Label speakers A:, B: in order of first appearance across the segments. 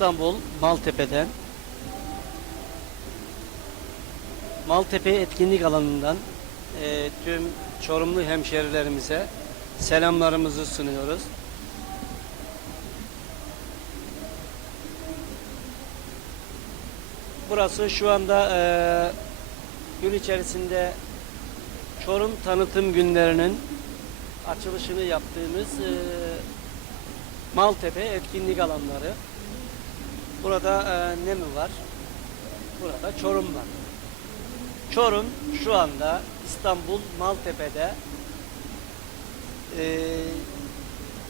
A: İstanbul Maltepe'den Maltepe etkinlik alanından e, tüm Çorumlu hemşerilerimize selamlarımızı sunuyoruz. Burası şu anda e, gün içerisinde Çorum tanıtım günlerinin açılışını yaptığımız e, Maltepe etkinlik alanları. Burada e, ne mi var? Burada Çorum var. Çorum şu anda İstanbul Maltepe'de e,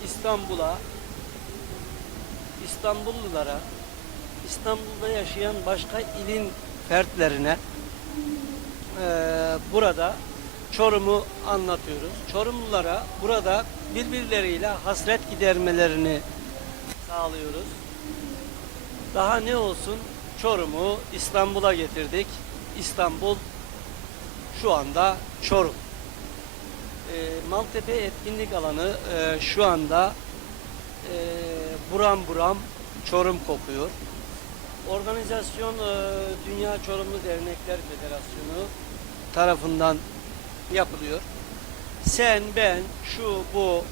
A: İstanbul'a İstanbullulara İstanbul'da yaşayan başka ilin fertlerine e, burada Çorum'u anlatıyoruz. Çorumlulara burada birbirleriyle hasret gidermelerini sağlıyoruz. Daha ne olsun Çorum'u İstanbul'a getirdik. İstanbul şu anda Çorum. Maltepe etkinlik alanı e, şu anda e, buram buram Çorum kokuyor. Organizasyon e, Dünya Çorumlu Dernekler Federasyonu tarafından yapılıyor. Sen, ben, şu, bu,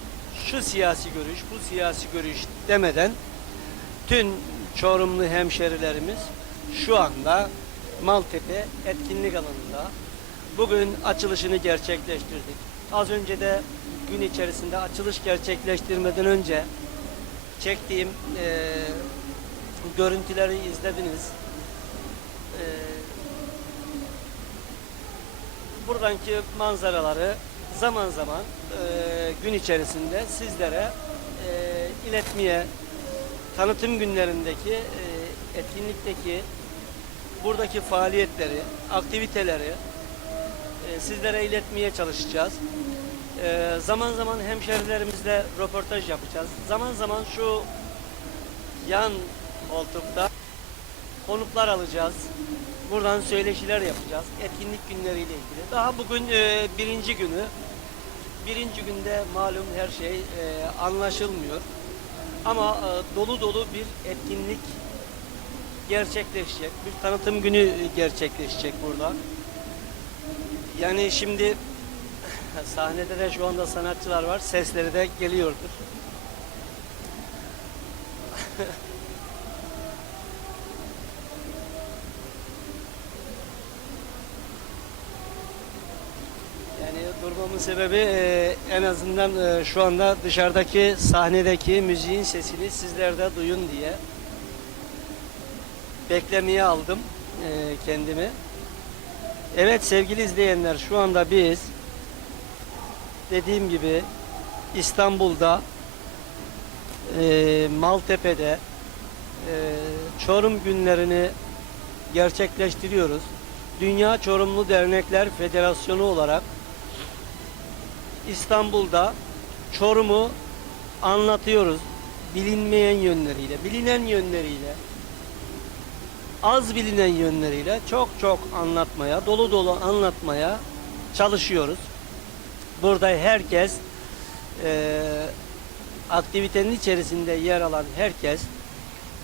A: şu siyasi görüş, bu siyasi görüş demeden tüm Çorumlu hemşerilerimiz şu anda Maltepe etkinlik alanında bugün açılışını gerçekleştirdik. Az önce de gün içerisinde açılış gerçekleştirmeden önce çektiğim eee, görüntüleri izlediniz. Eee buradaki manzaraları zaman zaman eee, gün içerisinde sizlere eee, iletmeye tanıtım günlerindeki eee, etkinlikteki buradaki faaliyetleri, aktiviteleri eee, sizlere iletmeye çalışacağız. Eee, zaman zaman hemşerilerimizle röportaj yapacağız. Zaman zaman şu yan koltukta konuklar alacağız. Buradan söyleşiler yapacağız. Etkinlik günleriyle ilgili. Daha bugün e, birinci günü. Birinci günde malum her şey e, anlaşılmıyor. Ama e, dolu dolu bir etkinlik gerçekleşecek. Bir tanıtım günü gerçekleşecek burada. Yani şimdi sahnede de şu anda sanatçılar var. Sesleri de geliyordur. Yani durmamın sebebi e, en azından e, şu anda dışarıdaki sahnedeki müziğin sesini sizler de duyun diye beklemeye aldım e, kendimi. Evet sevgili izleyenler şu anda biz dediğim gibi İstanbul'da e, Maltepe'de e, Çorum günlerini gerçekleştiriyoruz. Dünya Çorumlu Dernekler Federasyonu olarak İstanbul'da Çorum'u anlatıyoruz. Bilinmeyen yönleriyle, bilinen yönleriyle, az bilinen yönleriyle çok çok anlatmaya, dolu dolu anlatmaya çalışıyoruz. Burada herkes eee, aktivitenin içerisinde yer alan herkes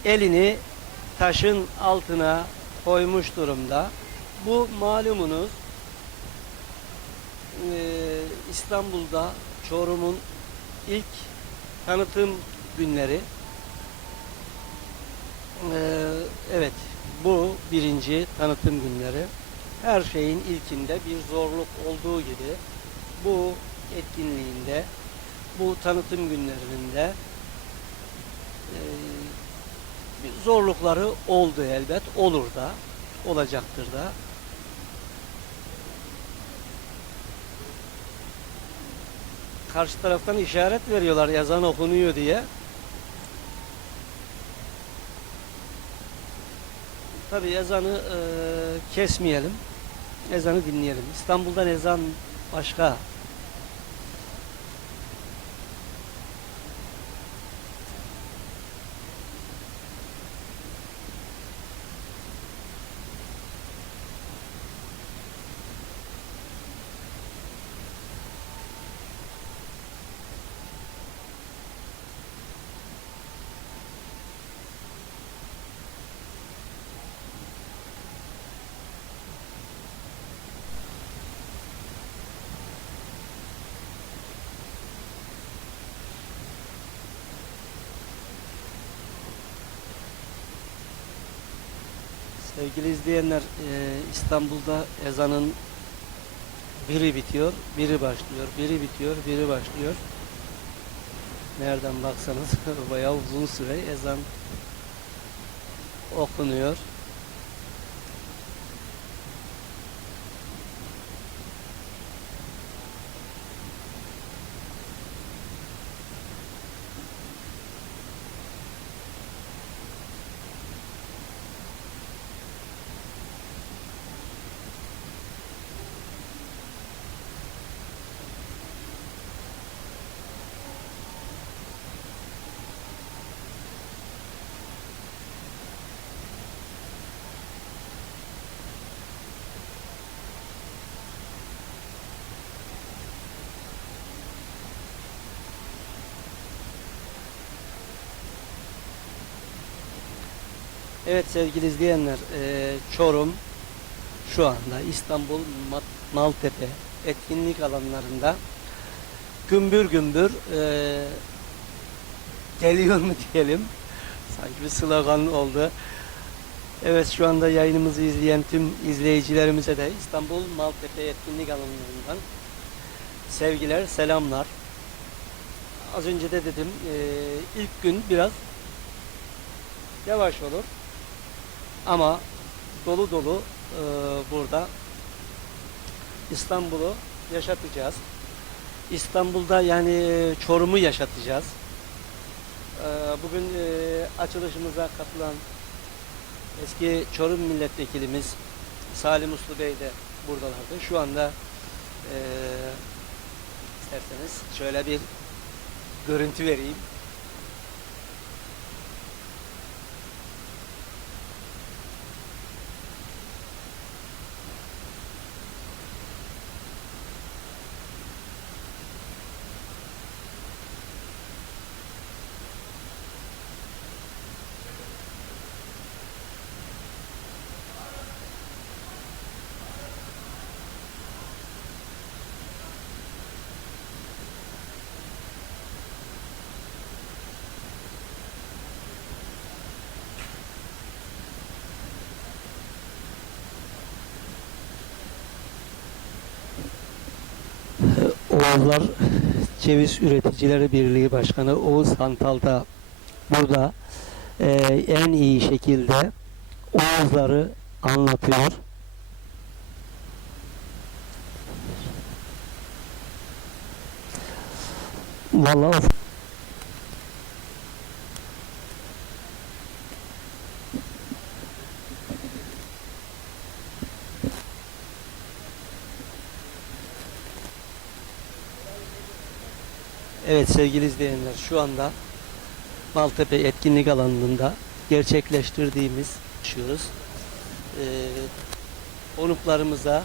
A: elini taşın altına koymuş durumda. Bu malumunuz eee, İstanbul'da Çorum'un ilk tanıtım günleri. Eee, evet, bu birinci tanıtım günleri. Her şeyin ilkinde bir zorluk olduğu gibi bu etkinliğinde, bu tanıtım günlerinde bir zorlukları oldu elbet, olur da, olacaktır da. Karşı taraftan işaret veriyorlar yazan okunuyor diye. Tabi ezanı e, kesmeyelim. Ezanı dinleyelim. İstanbul'dan ezan başka. Sevgili izleyenler, e, İstanbul'da ezanın biri bitiyor, biri başlıyor, biri bitiyor, biri başlıyor. Nereden baksanız bayağı uzun süre ezan okunuyor. Evet sevgili izleyenler, eee, Çorum şu anda İstanbul Ma- Maltepe etkinlik alanlarında gümbür gümbür eee, geliyor mu diyelim. Sanki bir slogan oldu. Evet şu anda yayınımızı izleyen tüm izleyicilerimize de İstanbul Maltepe etkinlik alanlarından sevgiler, selamlar. Az önce de dedim eee, ilk gün biraz yavaş olur. Ama dolu dolu e, burada İstanbul'u yaşatacağız. İstanbul'da yani e, Çorum'u yaşatacağız. E, bugün e, açılışımıza katılan eski Çorum milletvekilimiz Salim Uslu Bey de buradalardı. Şu anda e, isterseniz şöyle bir görüntü vereyim. Oğuzlar Ceviz Üreticileri Birliği Başkanı Oğuz Hantal da burada eee, en iyi şekilde Oğuzları anlatıyor. Vallahi Evet sevgili izleyenler şu anda Maltepe etkinlik alanında gerçekleştirdiğimiz yaşıyoruz. Ee, konuklarımıza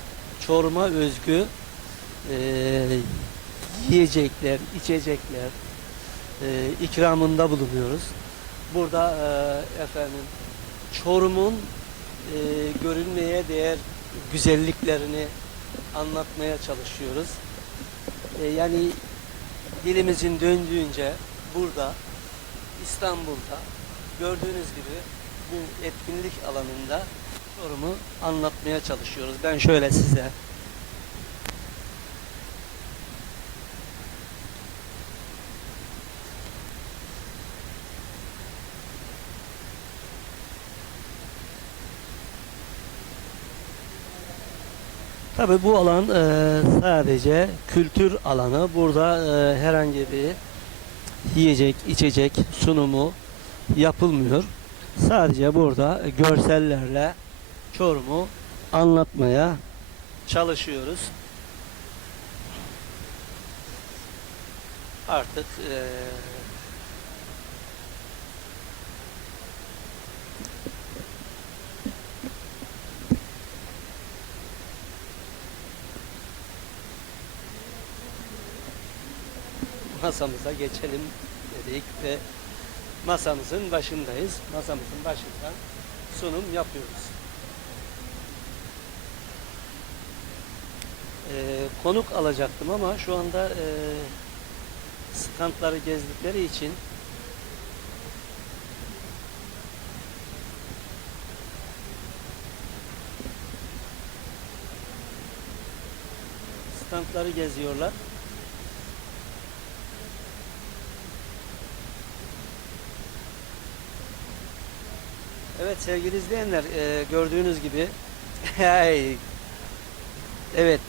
A: Çorum'a özgü e, yiyecekler, içecekler e, ikramında bulunuyoruz. Burada e, efendim Çorum'un e, görülmeye değer güzelliklerini anlatmaya çalışıyoruz. E, yani dilimizin döndüğünce burada İstanbul'da gördüğünüz gibi bu etkinlik alanında Çorum'u anlatmaya çalışıyoruz. Ben şöyle size Tabii bu alan e, sadece kültür alanı. Burada e, herhangi bir yiyecek, içecek sunumu yapılmıyor. Sadece burada görsellerle Çorum'u anlatmaya çalışıyoruz. Artık e, masamıza geçelim dedik ve masamızın başındayız. Masamızın başından sunum yapıyoruz. Ee, konuk alacaktım ama şu anda e, standları gezdikleri için standları geziyorlar. Evet sevgili izleyenler e, gördüğünüz gibi evet.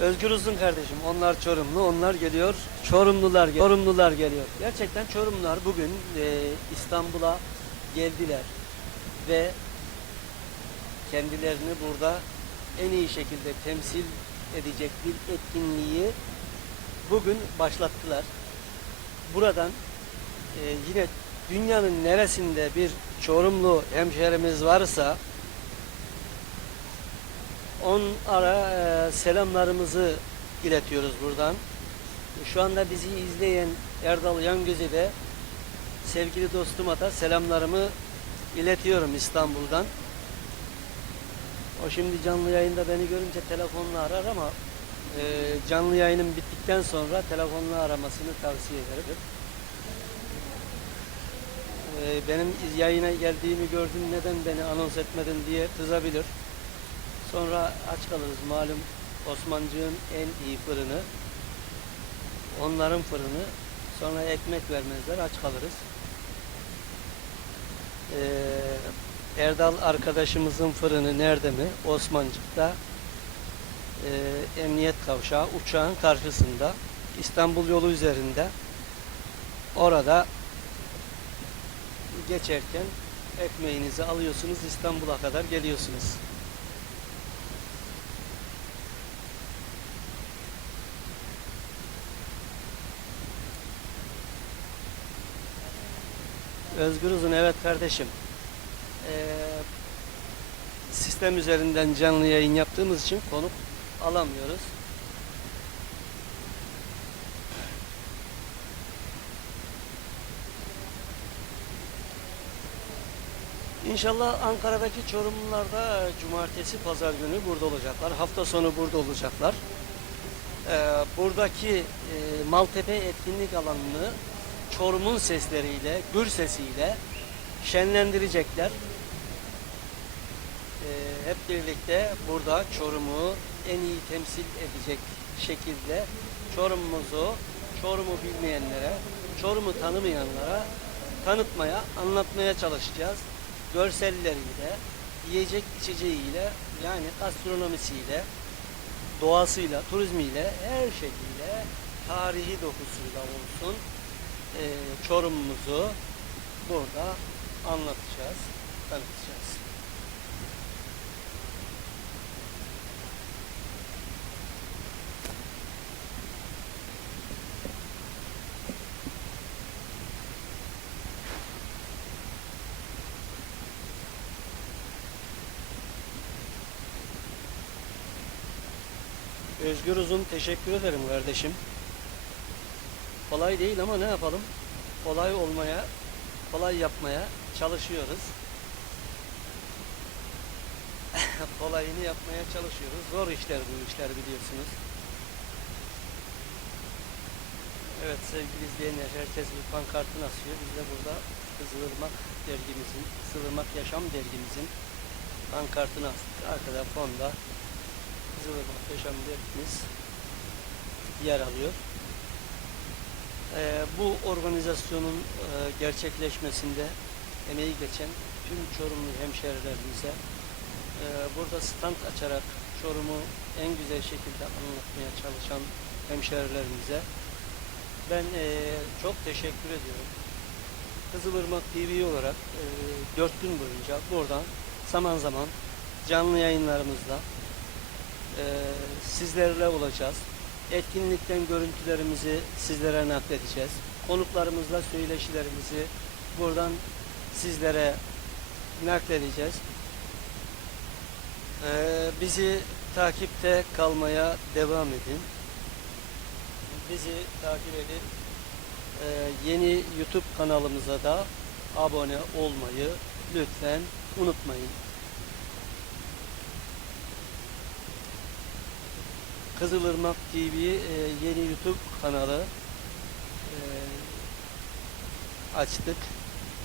A: Özgür Uzun kardeşim onlar Çorumlu onlar geliyor. Çorumlular Çorumlular geliyor. Gerçekten Çorumlular bugün e, İstanbul'a geldiler ve kendilerini burada en iyi şekilde temsil edecek bir etkinliği bugün başlattılar. Buradan e, yine dünyanın neresinde bir Çorumlu hemşerimiz varsa on ara e, selamlarımızı iletiyoruz buradan. Şu anda bizi izleyen Erdal Yangöz'e de sevgili dostuma da selamlarımı iletiyorum İstanbul'dan. O şimdi canlı yayında beni görünce telefonla arar ama e, canlı yayının bittikten sonra telefonla aramasını tavsiye ederim. E, benim yayına geldiğimi gördün neden beni anons etmedin diye kızabilir. Sonra aç kalırız malum Osmancığın en iyi fırını. Onların fırını. Sonra ekmek vermezler aç kalırız. Ee, Erdal arkadaşımızın fırını nerede mi? Osmancık'ta. Ee, emniyet kavşağı uçağın karşısında. İstanbul yolu üzerinde. Orada geçerken ekmeğinizi alıyorsunuz İstanbul'a kadar geliyorsunuz. Özgür Uzun evet kardeşim. Ee, sistem üzerinden canlı yayın yaptığımız için konuk alamıyoruz. İnşallah Ankara'daki Çorumlular da cumartesi pazar günü burada olacaklar. Hafta sonu burada olacaklar. Ee, buradaki e, Maltepe etkinlik alanını Çorum'un sesleriyle, gür sesiyle şenlendirecekler. Ee, hep birlikte burada Çorum'u en iyi temsil edecek şekilde Çorum'umuzu, Çorum'u bilmeyenlere, Çorum'u tanımayanlara tanıtmaya, anlatmaya çalışacağız. Görselleriyle, yiyecek içeceğiyle, yani gastronomisiyle, doğasıyla, turizmiyle, her şekilde tarihi dokusuyla olsun e, Çorum'umuzu burada anlatacağız, tanıtacağız. Özgür Uzun teşekkür ederim kardeşim. Kolay değil ama ne yapalım? Kolay olmaya, kolay yapmaya çalışıyoruz. Kolayını yapmaya çalışıyoruz. Zor işler bu işler biliyorsunuz. Evet sevgili izleyenler herkes bir pankartını asıyor. Biz de burada Kızılırmak dergimizin, Kızılırmak Yaşam dergimizin pankartını astık. Arkada fonda Kızılırmak Yaşam dergimiz yer alıyor. Ee, bu organizasyonun e, gerçekleşmesinde emeği geçen tüm Çorumlu hemşehrilerimize e, burada stand açarak Çorum'u en güzel şekilde anlatmaya çalışan hemşehrilerimize ben e, çok teşekkür ediyorum. Kızılırmak TV olarak e, 4 gün boyunca buradan zaman zaman canlı yayınlarımızda e, sizlerle olacağız. Etkinlikten görüntülerimizi sizlere nakledeceğiz. Konuklarımızla söyleşilerimizi buradan sizlere nakledeceğiz. Ee, bizi takipte kalmaya devam edin. Bizi takip edin. Ee, yeni YouTube kanalımıza da abone olmayı lütfen unutmayın. Kızılırmak TV e, yeni YouTube kanalı e, açtık.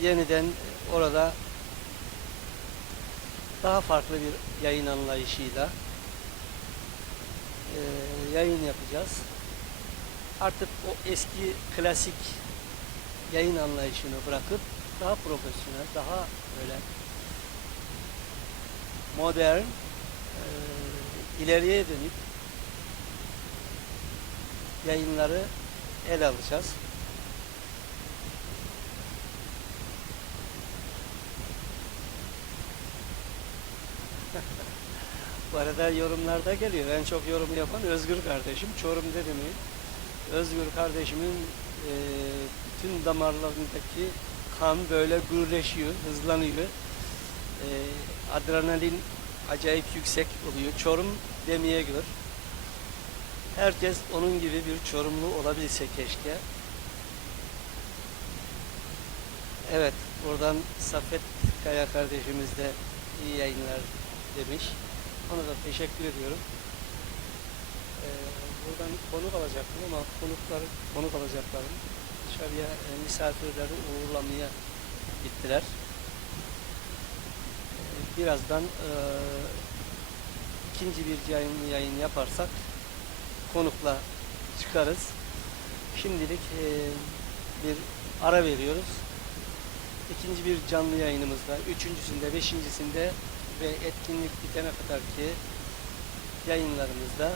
A: Yeniden orada daha farklı bir yayın anlayışıyla e, yayın yapacağız. Artık o eski klasik yayın anlayışını bırakıp daha profesyonel, daha böyle modern, e, ileriye dönük yayınları ele alacağız. Bu arada yorumlarda geliyor. En çok yorum yapan Özgür kardeşim. Çorum dedi mi? Özgür kardeşimin e, bütün damarlarındaki kan böyle gürleşiyor, hızlanıyor. E, adrenalin acayip yüksek oluyor. Çorum demeye gör. Herkes onun gibi bir Çorumlu olabilse keşke. Evet, buradan Safet Kaya kardeşimiz de iyi yayınlar demiş. Ona da teşekkür ediyorum. Ee, buradan konuk alacaktım ama konuklar, konuk alacaklarım dışarıya e, misafirleri uğurlamaya gittiler. Ee, birazdan e, ikinci bir yayın, yayın yaparsak konukla çıkarız. Şimdilik e, bir ara veriyoruz. İkinci bir canlı yayınımızda, üçüncüsünde, beşincisinde ve etkinlik bitene kadar ki yayınlarımızda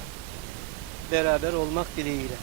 A: beraber olmak dileğiyle.